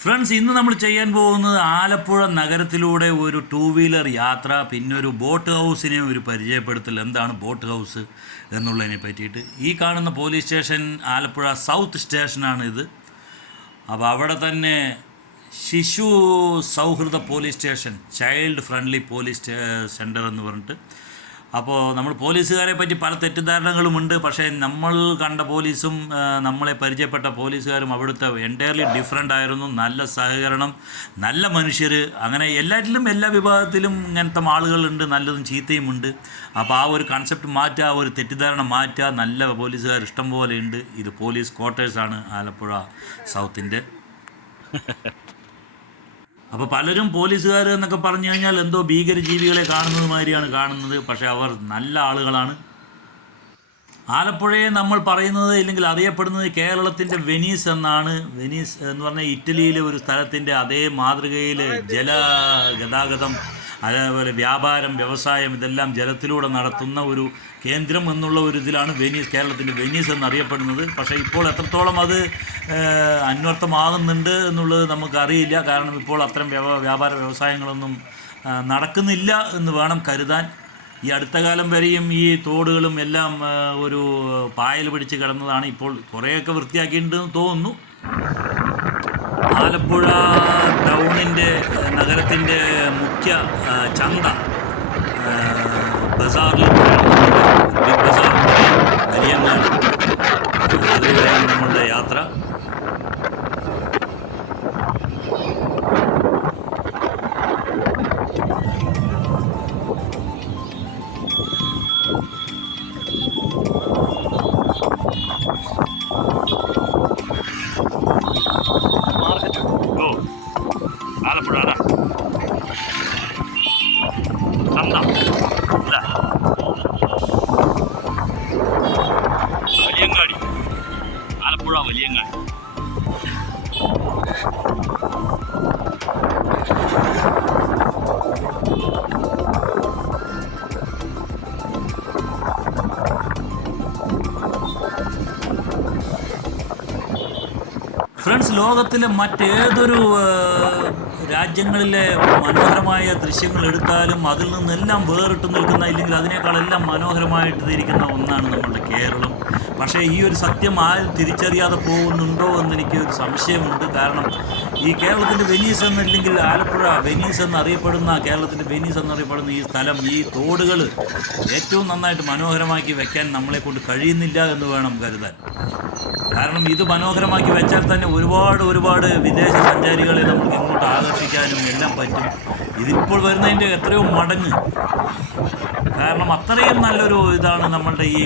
Friends, ഇന്ന് നമ്മൾ ചെയ്യാൻ പോകുന്നത് ആലപ്പുഴ നഗരത്തിലൂടെ ഒരു ടൂ വീലർ യാത്ര, പിന്നെ ഒരു ബോട്ട് ഹൗസിനെ ഒരു പരിചയപ്പെടുത്തൽ. എന്താണ് ബോട്ട് ഹൗസ് എന്നുള്ളതിനെ പറ്റിയിട്ട്. ഈ കാണുന്ന പോലീസ് സ്റ്റേഷൻ ആലപ്പുഴ സൗത്ത് സ്റ്റേഷനാണ് ഇത്. അപ്പോൾ അവിടെ തന്നെ ശിശു സൗഹൃദ police station, child friendly police centre എന്ന് പറഞ്ഞിട്ട്. അപ്പോൾ നമ്മൾ പോലീസുകാരെ പറ്റി പല തെറ്റിദ്ധാരണകളുമുണ്ട്. പക്ഷേ നമ്മൾ കണ്ട പോലീസും നമ്മളെ പരിചയപ്പെട്ട പോലീസുകാരും അവിടുത്തെ എൻറ്റയർലി ഡിഫറെൻ്റ് ആയിരുന്നു. നല്ല സഹകരണം, നല്ല മനുഷ്യർ, അങ്ങനെ എല്ലാറ്റിലും എല്ലാ വിഭാഗത്തിലും ഇങ്ങനത്തെ ആളുകളുണ്ട്, നല്ലതും ചീത്തയും ഉണ്ട്. അപ്പോൾ ആ ഒരു കൺസെപ്റ്റ് മാറ്റുക, ഒരു തെറ്റിദ്ധാരണ മാറ്റുക. നല്ല പോലീസുകാർ ഇഷ്ടം പോലെ ഉണ്ട്. ഇത് പോലീസ് ക്വാർട്ടേഴ്സാണ് ആലപ്പുഴ സൗത്തിൻ്റെ. അപ്പോൾ പലരും പോലീസുകാർ എന്നൊക്കെ പറഞ്ഞു കഴിഞ്ഞാൽ എന്തോ ഭീകരജീവികളെ കാണുന്നത് മാതിരിയാണ് കാണുന്നത്. പക്ഷേ അവർ നല്ല ആളുകളാണ്. ആലപ്പുഴയെ നമ്മൾ പറയുന്നത്, ഇല്ലെങ്കിൽ അറിയപ്പെടുന്നത്, കേരളത്തിൻ്റെ വെനീസ് എന്നാണ്. വെനീസ് എന്ന് പറഞ്ഞാൽ ഇറ്റലിയിലെ ഒരു സ്ഥലത്തിൻ്റെ അതേ മാതൃകയിൽ ഗതാഗതം, അതേപോലെ വ്യാപാരം, വ്യവസായം ഇതെല്ലാം ജലത്തിലൂടെ നടത്തുന്ന ഒരു കേന്ദ്രം എന്നുള്ള ഒരു ഇതിലാണ് വെനീസ്, കേരളത്തിൻ്റെ വെനീസ് എന്നറിയപ്പെടുന്നത്. പക്ഷേ ഇപ്പോൾ എത്രത്തോളം അത് അന്വർത്ഥമാകുന്നുണ്ട് എന്നുള്ളത് നമുക്കറിയില്ല. കാരണം ഇപ്പോൾ അത്തരം വ്യാപാര വ്യവസായങ്ങളൊന്നും നടക്കുന്നില്ല എന്ന് വേണം കരുതാൻ. ഈ അടുത്ത കാലം വരെയും ഈ തോടുകളും എല്ലാം ഒരു പായൽ പിടിച്ച് കിടന്നതാണ്. ഇപ്പോൾ കുറേയൊക്കെ വൃത്തിയാക്കിയിട്ടുണ്ടെന്ന് തോന്നുന്നു. ആലപ്പുഴ ടൗണിൻ്റെ, നഗരത്തിൻ്റെ മുഖ്യ ചന്ത, ബസാറിൽ ബിഗ് ബസാർ വലിയങ്ങാടി, അതിലൂടെയാണ് നമ്മളുടെ യാത്ര. ആലപ്പുഴ ചന്ത അല്ല, വലിയങ്ങാടി, ആലപ്പുഴ വലിയങ്ങാടി. ഫ്രണ്ട്സ്, ലോകത്തിലെ മറ്റേതൊരു രാജ്യങ്ങളിലെ മനോഹരമായ ദൃശ്യങ്ങൾ എടുത്താലും അതിൽ നിന്നെല്ലാം വേറിട്ട് നിൽക്കുന്ന, ഇല്ലെങ്കിൽ അതിനേക്കാളെല്ലാം മനോഹരമായിട്ട് ഇരിക്കുന്ന ഒന്നാണ് നമ്മളുടെ കേരളം. പക്ഷേ ഈ ഒരു സത്യം ആരും തിരിച്ചറിയാതെ പോകുന്നുണ്ടോ എന്നെനിക്ക് ഒരു സംശയമുണ്ട്. കാരണം ഈ കേരളത്തിൻ്റെ വെനീസ് എന്നില്ലെങ്കിൽ ആലപ്പുഴ വെനീസ് എന്നറിയപ്പെടുന്ന, കേരളത്തിൻ്റെ വെനീസ് എന്നറിയപ്പെടുന്ന ഈ സ്ഥലം, ഈ തോടുകൾ ഏറ്റവും നന്നായിട്ട് മനോഹരമാക്കി വെക്കാൻ നമ്മളെക്കൊണ്ട് കഴിയുന്നില്ല എന്ന് വേണം കരുതാൻ. കാരണം ഇത് മനോഹരമാക്കി വെച്ചാൽ തന്നെ ഒരുപാട് വിദേശ സഞ്ചാരികളെ നമുക്ക് ഇങ്ങോട്ട് ആകർഷിക്കാനും എല്ലാം പറ്റും. ഇതിപ്പോൾ വരുന്നതിൻ്റെ എത്രയോ മടങ്ങ്. കാരണം അത്രയും നല്ലൊരു ഇതാണ് നമ്മളുടെ ഈ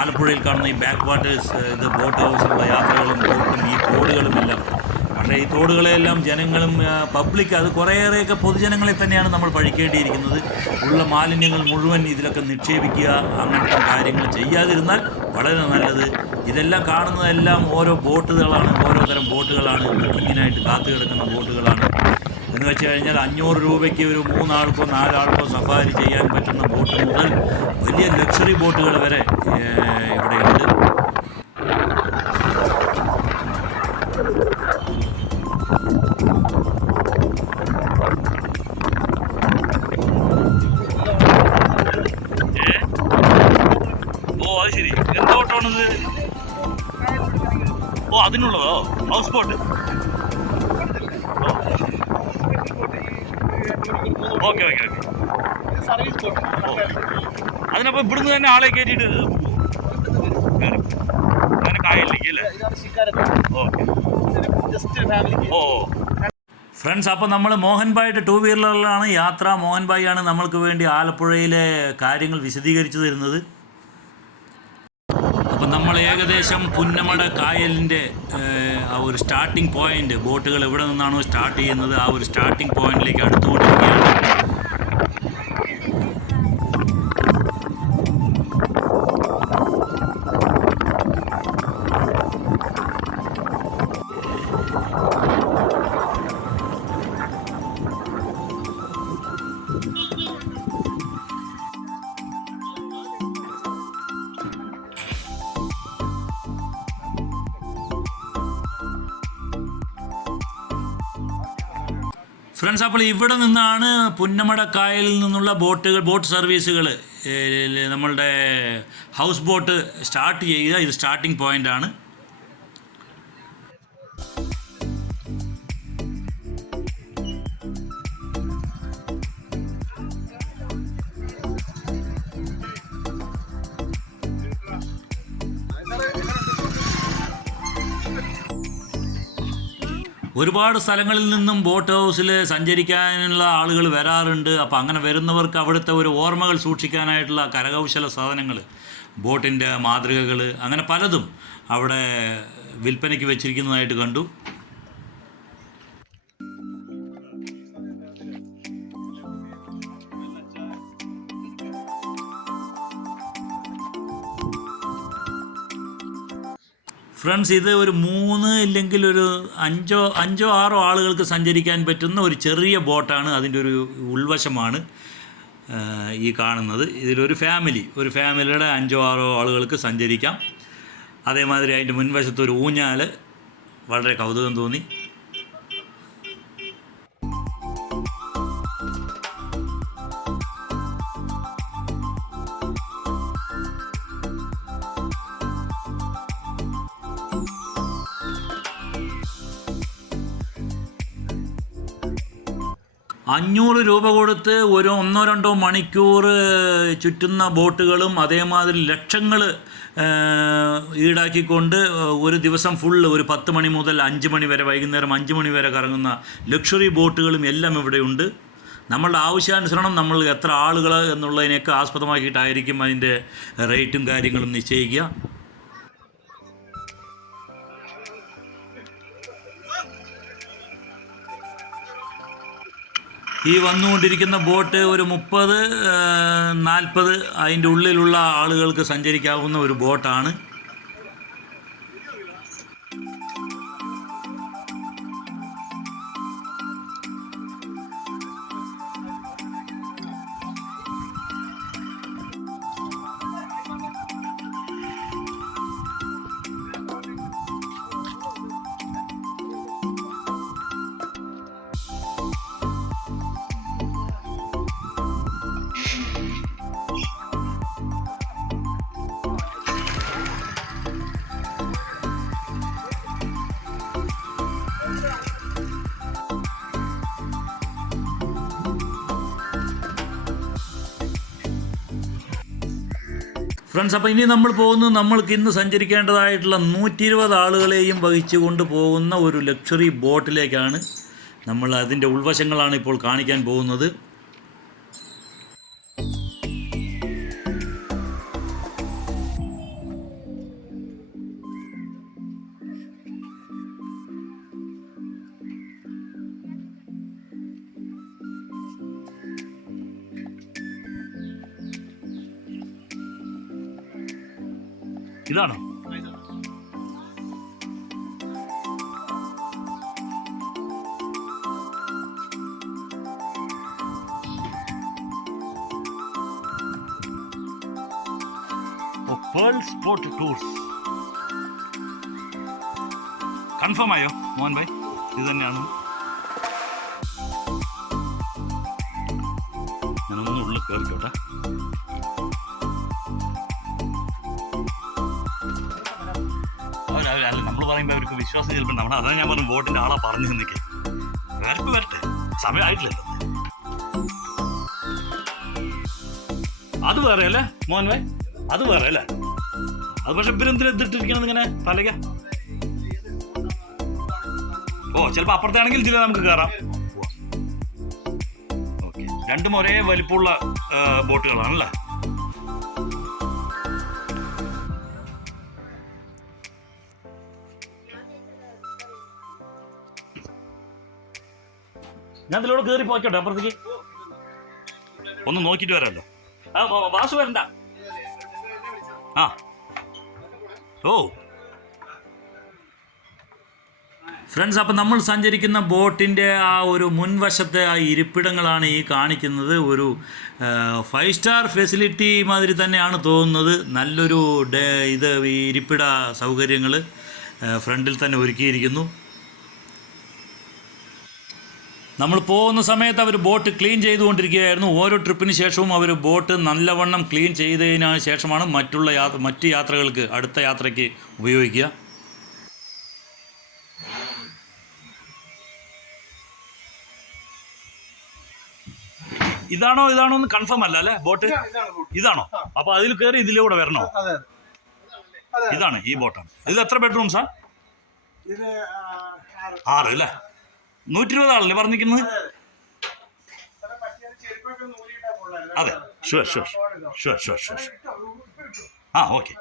ആലപ്പുഴയിൽ കാണുന്ന ഈ ബാക്ക് വാട്ടേഴ്സ്, ഇത് ബോട്ട് ഹൗസിലുള്ള യാത്രകളും ബോട്ടും ഈ തോടുകളും എല്ലാം. പക്ഷേ ഈ തോടുകളെല്ലാം ജനങ്ങളും പബ്ലിക്, അത് കുറേയേറെയൊക്കെ പൊതുജനങ്ങളെ തന്നെയാണ് നമ്മൾ പഴിക്കേണ്ടിയിരിക്കുന്നത്. ഉള്ള മാലിന്യങ്ങൾ മുഴുവൻ ഇതിലൊക്കെ നിക്ഷേപിക്കുക, അങ്ങനത്തെ കാര്യങ്ങൾ ചെയ്യാതിരുന്നാൽ വളരെ നല്ലത്. ഇതെല്ലാം കാണുന്നതെല്ലാം ഓരോ ബോട്ടുകളാണ്, ഓരോ തരം ബോട്ടുകളാണ്, ബുക്കിങ്ങിനായിട്ട് കാത്തു കിടക്കുന്ന ബോട്ടുകളാണ്. എന്ന് വെച്ച് കഴിഞ്ഞാൽ 500 രൂപയ്ക്ക് ഒരു 3 ആൾക്കോ 4 ആൾക്കോ സഫാരി ചെയ്യാൻ പറ്റുന്ന ബോട്ട് മുതൽ വലിയ ലക്ഷറി ബോട്ടുകൾ വരെ ഇവിടെയുണ്ട്. ഓ, അത് ശരി. എന്താ ബോട്ടാണിത്? ഓ, അതിനുള്ളതോ? House boat. ഓക്കെ. അതിനപ്പോൾ ഇവിടുന്ന് തന്നെ ആളെ കയറ്റിയിട്ട് അങ്ങനെ കായലിലേക്ക് അല്ലേ? ഓക്കെ. ഓ ഫ്രണ്ട്സ്, അപ്പോൾ നമ്മൾ മോഹൻഭായിട്ട് ടൂ വീലറിലാണ് യാത്ര. മോഹൻഭായിയാണ് നമ്മൾക്ക് വേണ്ടി ആലപ്പുഴയിലെ കാര്യങ്ങൾ വിശദീകരിച്ചു തരുന്നത്. അപ്പം നമ്മൾ ഏകദേശം പുന്നമട കായലിൻ്റെ ആ ഒരു സ്റ്റാർട്ടിംഗ് പോയിൻ്റ്, ബോട്ടുകൾ എവിടെ നിന്നാണോ സ്റ്റാർട്ട് ചെയ്യുന്നത് ആ ഒരു സ്റ്റാർട്ടിംഗ് പോയിന്റിലേക്ക് അടുത്തുകൊണ്ടിരിക്കുകയാണ്. ഫ്രണ്ട്സ്, അപ്പോൾ ഇവിടെ നിന്നാണ് പുന്നമട കായലിൽ നിന്നുള്ള ബോട്ട് സർവീസുകൾ, നമ്മളുടെ ഹൗസ് ബോട്ട് സ്റ്റാർട്ട് ചെയ്യുക. ഇത് സ്റ്റാർട്ടിംഗ് പോയിൻ്റാണ്. ഒരുപാട് സ്ഥലങ്ങളിൽ നിന്നും ബോട്ട് ഹൗസിൽ സഞ്ചരിക്കാനുള്ള ആളുകൾ വരാറുണ്ട്. അപ്പോൾ അങ്ങനെ വരുന്നവർക്ക് അവിടുത്തെ ഒരു ഓർമ്മകൾ സൂക്ഷിക്കാനായിട്ടുള്ള കരകൗശല സാധനങ്ങൾ, ബോട്ടിൻ്റെ മാതൃകകൾ, അങ്ങനെ പലതും അവിടെ വിൽപ്പനയ്ക്ക് വെച്ചിരിക്കുന്നതായിട്ട് കണ്ടു. ഫ്രണ്ട്സ്, ഇത് ഒരു 3 ഇല്ലെങ്കിൽ ഒരു 5 6 ആളുകൾക്ക് സഞ്ചരിക്കാൻ പറ്റുന്ന ഒരു ചെറിയ ബോട്ടാണ്. അതിൻ്റെ ഒരു ഉൾവശമാണ് ഈ കാണുന്നത്. ഇതിലൊരു ഫാമിലിയുടെ 5 6 ആളുകൾക്ക് സഞ്ചരിക്കാം. അതേമാതിരി അതിൻ്റെ മുൻവശത്ത് ഒരു ഊഞ്ഞാൽ, വളരെ കൗതുകം തോന്നി. ₹500 കൊടുത്ത് ഒരു 1-2 മണിക്കൂർ ചുറ്റുന്ന ബോട്ടുകളും, അതേമാതിരി ലക്ഷങ്ങൾ ഈടാക്കിക്കൊണ്ട് ഒരു ദിവസം ഫുള്ള് ഒരു 10 മണി മുതൽ 5 മണി വരെ, വൈകുന്നേരം 5 മണി വരെ കറങ്ങുന്ന ലക്ഷറി ബോട്ടുകളും എല്ലാം ഇവിടെയുണ്ട്. നമ്മളുടെ ആവശ്യാനുസരണം നമ്മൾ എത്ര ആളുകൾ എന്നുള്ളതിനെയൊക്കെ ആസ്പദമാക്കിയിട്ടായിരിക്കും അതിൻ്റെ റേറ്റും കാര്യങ്ങളും നിശ്ചയിക്കുക. ഈ വന്നുകൊണ്ടിരിക്കുന്ന ബോട്ട് ഒരു 30-40 അതിൻ്റെ ഉള്ളിലുള്ള ആളുകൾക്ക് സഞ്ചരിക്കാവുന്ന ഒരു ബോട്ടാണ്. ഫ്രണ്ട്സ്, അപ്പോൾ ഇനി നമ്മൾക്ക് ഇന്ന് സഞ്ചരിക്കേണ്ടതായിട്ടുള്ള 120 ആളുകളെയും വഹിച്ചു കൊണ്ട് പോകുന്ന ഒരു ലക്ഷറി ബോട്ടിലേക്കാണ്. നമ്മൾ അതിൻ്റെ ഉൾവശങ്ങളാണ് ഇപ്പോൾ കാണിക്കാൻ പോകുന്നത്. ഇതാണോ? Pearl spot tours. കൺഫേം ആയോ മോഹൻ ഭായ്? ഇത് തന്നെയാണ്. ഞാനൊന്നും ഉള്ളിൽ കയറിക്കോട്ടെ. അല്ല, നമ്മൾ പറയുമ്പോൾ അവർക്ക് വിശ്വാസം ചിലപ്പോൾ നമ്മൾ, അതാണ് ഞാൻ പറഞ്ഞു ബോട്ടിൻ്റെ ആളാ പറഞ്ഞു നിന്നേക്കെ. വരട്ടെ, സമയമായിട്ടില്ലല്ലോ. അത് വേറെ അല്ലേ മോഹൻ ഭായ്? അത് വേറെ അല്ലേ? അത് പക്ഷെ ഇവരെന്തിനാ ഇതിട്ടിരിക്കണത് ഇങ്ങനെ തലയ്ക്ക? ചിലപ്പോൾ അപ്പുറത്താണെങ്കിൽ ഇതിൽ നമുക്ക് കയറാം. ഓക്കെ, രണ്ടും ഒരേ വലിപ്പമുള്ള ബോട്ടുകളാണല്ലേ? ഞാൻ ഇതിലൂടെ കയറി പോയിക്കോട്ടെ അപ്പുറത്തേക്ക്? ഒന്ന് നോക്കിയിട്ട് വരാമല്ലോ. വാസു വരണ്ട. ഫ്രണ്ട്സ്, അപ്പം നമ്മൾ സഞ്ചരിക്കുന്ന ബോട്ടിൻ്റെ ആ ഒരു മുൻവശത്തെ ആ ഇരിപ്പിടങ്ങളാണ് ഈ കാണിക്കുന്നത്. ഒരു 5 സ്റ്റാർ ഫെസിലിറ്റി മാതിരി തന്നെയാണ് തോന്നുന്നത്. നല്ലൊരു ഇരിപ്പിട സൗകര്യങ്ങൾ. ഫ്രണ്ടിൽ തന്നെ ഒരുക്കിയിരിക്കുന്നു. നമ്മൾ പോകുന്ന സമയത്ത് അവർ ബോട്ട് ക്ലീൻ ചെയ്തുകൊണ്ടിരിക്കുകയായിരുന്നു. ഓരോ ട്രിപ്പിന് ശേഷവും അവർ ബോട്ട് നല്ലവണ്ണം ക്ലീൻ ചെയ്തതിന് ശേഷമാണ് മറ്റ് യാത്രകൾക്ക് അടുത്ത യാത്രയ്ക്ക് ഉപയോഗിക്കുക. ഇതാണോ എന്ന് കൺഫേം അല്ല അല്ലേ ബോട്ട്? ഇതാണോ? അപ്പോൾ അതിൽ കയറി ഇതിലൂടെ വരണോ? ഇതാണ് ഈ ബോട്ടാണ്. ഇതിൽ എത്ര ബെഡ്റൂംസാ? 6 അല്ലേ? 120 ആളല്ലേ പറഞ്ഞിരിക്കുന്നത്? അതെ, ഷുവർ. ആ, ഓക്കെ.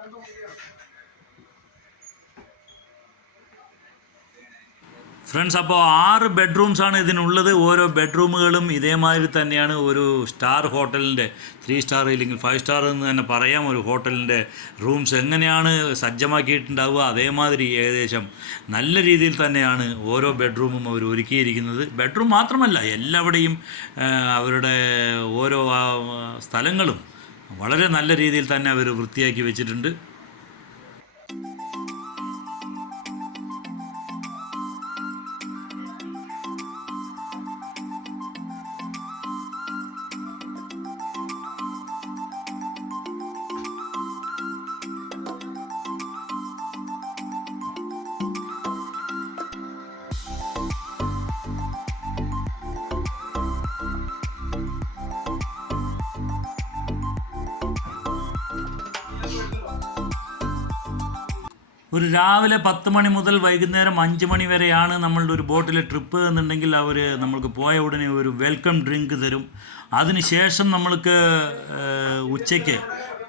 ഫ്രണ്ട്സ്, അപ്പോൾ 6 ബെഡ്റൂംസാണ് ഇതിനുള്ളത്. ഓരോ ബെഡ്റൂമുകളും ഇതേമാതിരി തന്നെയാണ്. ഒരു സ്റ്റാർ ഹോട്ടലിൻ്റെ 3 സ്റ്റാർ ഇല്ലെങ്കിൽ 5 സ്റ്റാർ എന്ന് തന്നെ പറയാം. ഒരു ഹോട്ടലിൻ്റെ റൂംസ് എങ്ങനെയാണ് സജ്ജമാക്കിയിട്ടുണ്ടാവുക അതേമാതിരി ഏകദേശം നല്ല രീതിയിൽ തന്നെയാണ് ഓരോ ബെഡ്റൂമും അവർ ഒരുക്കിയിരിക്കുന്നത്. ബെഡ്റൂം മാത്രമല്ല, എല്ലാവിടെയും അവരുടെ ഓരോ സ്ഥലങ്ങളും വളരെ നല്ല രീതിയിൽ തന്നെ അവർ വൃത്തിയാക്കി വെച്ചിട്ടുണ്ട്. ഒരു രാവിലെ 10 മണി മുതൽ വൈകുന്നേരം 5 മണി വരെയാണ് നമ്മളുടെ ഒരു ബോട്ടിലെ ട്രിപ്പ് എന്നുണ്ടെങ്കിൽ അവർ നമ്മൾക്ക് പോയ ഉടനെ ഒരു വെൽക്കം ഡ്രിങ്ക് തരും. അതിനുശേഷം നമ്മൾക്ക് ഉച്ചയ്ക്ക്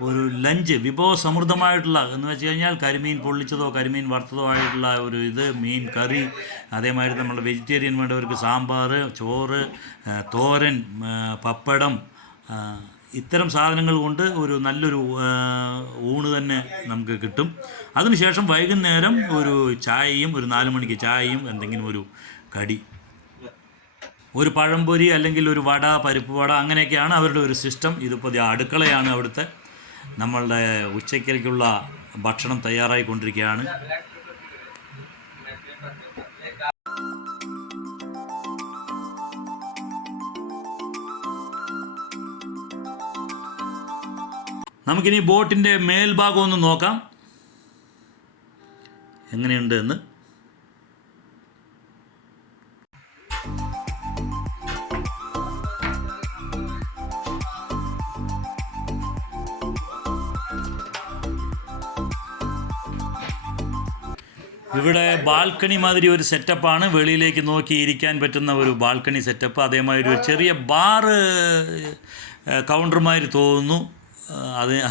ഒരു ലഞ്ച് വിഭവസമൃദ്ധമായിട്ടുള്ള എന്ന് വെച്ച് കഴിഞ്ഞാൽ കരിമീൻ പൊള്ളിച്ചതോ കരിമീൻ വറുത്തതോ ആയിട്ടുള്ള ഒരു മീൻ കറി, അതേമാതിരി നമ്മുടെ വെജിറ്റേറിയൻ വേണ്ടവർക്ക് സാമ്പാർ, ചോറ്, തോരൻ, പപ്പടം, ഇത്തരം സാധനങ്ങൾ കൊണ്ട് ഒരു നല്ലൊരു ഊണ് തന്നെ നമുക്ക് കിട്ടും. അതിനുശേഷം വൈകുന്നേരം ഒരു ചായയും, ഒരു 4 മണിക്ക് ചായയും എന്തെങ്കിലും ഒരു കടി, ഒരു പഴംപൊരി അല്ലെങ്കിൽ ഒരു വട, പരിപ്പ് വട, അങ്ങനെയൊക്കെയാണ് അവരുടെ ഒരു സിസ്റ്റം. ഇതിപ്പോൾ അടുക്കളയാണ് അവിടുത്തെ. നമ്മളുടെ ഉച്ചയ്ക്കുള്ള ഭക്ഷണം തയ്യാറായിക്കൊണ്ടിരിക്കുകയാണ്. നമുക്കിനി ബോട്ടിൻ്റെ മേൽഭാഗം ഒന്ന് നോക്കാം എങ്ങനെയുണ്ട് എന്ന്. ഇവിടെ ബാൽക്കണി മാതിരി ഒരു സെറ്റപ്പാണ്. വെളിയിലേക്ക് നോക്കി ഇരിക്കാൻ പറ്റുന്ന ഒരു ബാൽക്കണി സെറ്റപ്പ്. അതേമാതിരി ഒരു ചെറിയ ബാറ് കൗണ്ടർമാതിരി തോന്നുന്നു.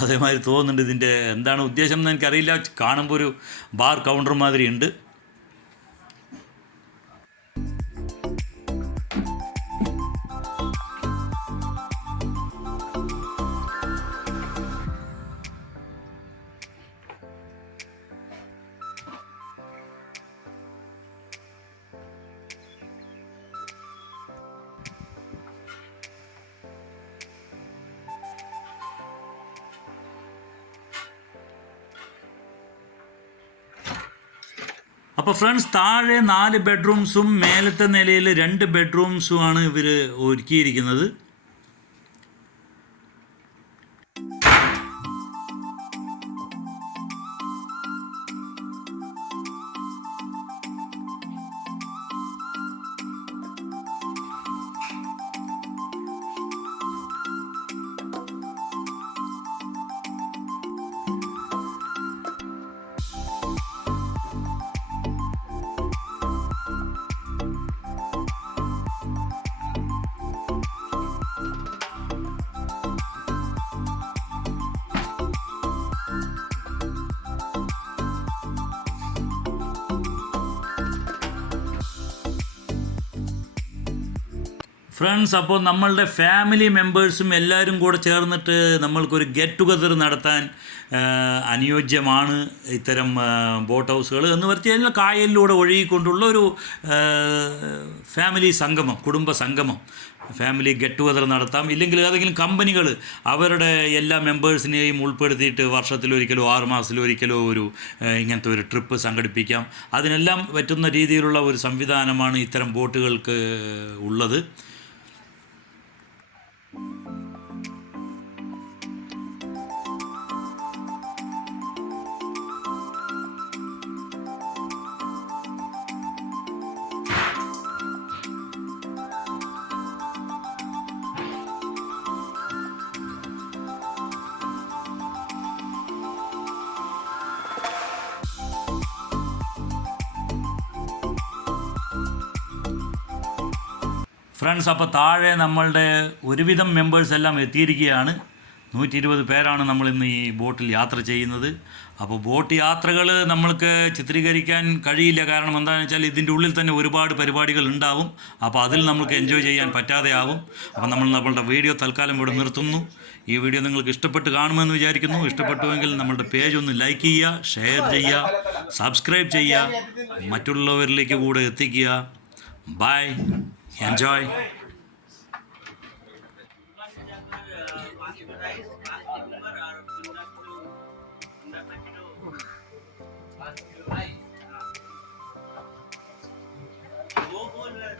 അതേമാതിരി തോന്നുന്നുണ്ട്. ഇതിൻ്റെ എന്താണ് ഉദ്ദേശം എന്ന് എനിക്കറിയില്ല. കാണുമ്പോൾ ഒരു ബാർ കൗണ്ടർ മാതിരി ഉണ്ട്. അപ്പോൾ ഫ്രണ്ട്സ്, താഴെ 4 ബെഡ്റൂംസും മേലത്തെ നിലയിൽ 2 ബെഡ്റൂംസുമാണ് ഇവർ ഒരുക്കിയിരിക്കുന്നത്. ഫ്രണ്ട്സ്, അപ്പോൾ നമ്മളുടെ ഫാമിലി മെമ്പേഴ്സും എല്ലാവരും കൂടെ ചേർന്നിട്ട് നമ്മൾക്കൊരു ഗെറ്റ് ടുഗദർ നടത്താൻ അനുയോജ്യമാണ് ഇത്തരം ബോട്ട് ഹൗസുകൾ എന്ന് പറഞ്ഞു കഴിഞ്ഞാൽ. കായലിലൂടെ ഒഴുകിക്കൊണ്ടുള്ള ഒരു ഫാമിലി സംഗമം, കുടുംബ സംഗമം. ഫാമിലി ഗെറ്റ് ടുഗദർ നടത്താം. ഇല്ലെങ്കിൽ ഏതെങ്കിലും കമ്പനികൾ അവരുടെ എല്ലാ മെമ്പേഴ്സിനെയും ഉൾപ്പെടുത്തിയിട്ട് വർഷത്തിലൊരിക്കലോ 6 മാസത്തിലൊരിക്കലോ ഒരു ഇങ്ങനത്തെ ഒരു ട്രിപ്പ് സംഘടിപ്പിക്കാം. അതിനെല്ലാം പറ്റുന്ന രീതിയിലുള്ള ഒരു സംവിധാനമാണ് ഇത്തരം ബോട്ടുകൾക്ക് ഉള്ളത്. ഫ്രണ്ട്സ്, അപ്പോൾ താഴെ നമ്മളുടെ ഒരുവിധം മെമ്പേഴ്സ് എല്ലാം എത്തിയിരിക്കുകയാണ്. 120 പേരാണ് നമ്മളിന്ന് ഈ ബോട്ടിൽ യാത്ര ചെയ്യുന്നത്. അപ്പോൾ ബോട്ട് യാത്രകൾ നമ്മൾക്ക് ചിത്രീകരിക്കാൻ കഴിയില്ല. കാരണം എന്താണെന്ന് വെച്ചാൽ ഇതിൻ്റെ ഉള്ളിൽ തന്നെ ഒരുപാട് പരിപാടികൾ ഉണ്ടാവും. അപ്പോൾ അതിൽ നമുക്ക് എൻജോയ് ചെയ്യാൻ പറ്റാതെ ആവും. അപ്പോൾ നമ്മളുടെ വീഡിയോ തൽക്കാലം ഇവിടെ നിർത്തുന്നു. ഈ വീഡിയോ നിങ്ങൾക്ക് ഇഷ്ടപ്പെട്ട് കാണുമെന്ന് വിചാരിക്കുന്നു. ഇഷ്ടപ്പെട്ടുവെങ്കിൽ നമ്മളുടെ പേജ് ഒന്ന് ലൈക്ക് ചെയ്യുക, ഷെയർ ചെയ്യുക, സബ്സ്ക്രൈബ് ചെയ്യുക, മറ്റുള്ളവരിലേക്ക് കൂടെ എത്തിക്കുക. Bye, enjoy. वो बोल रहा है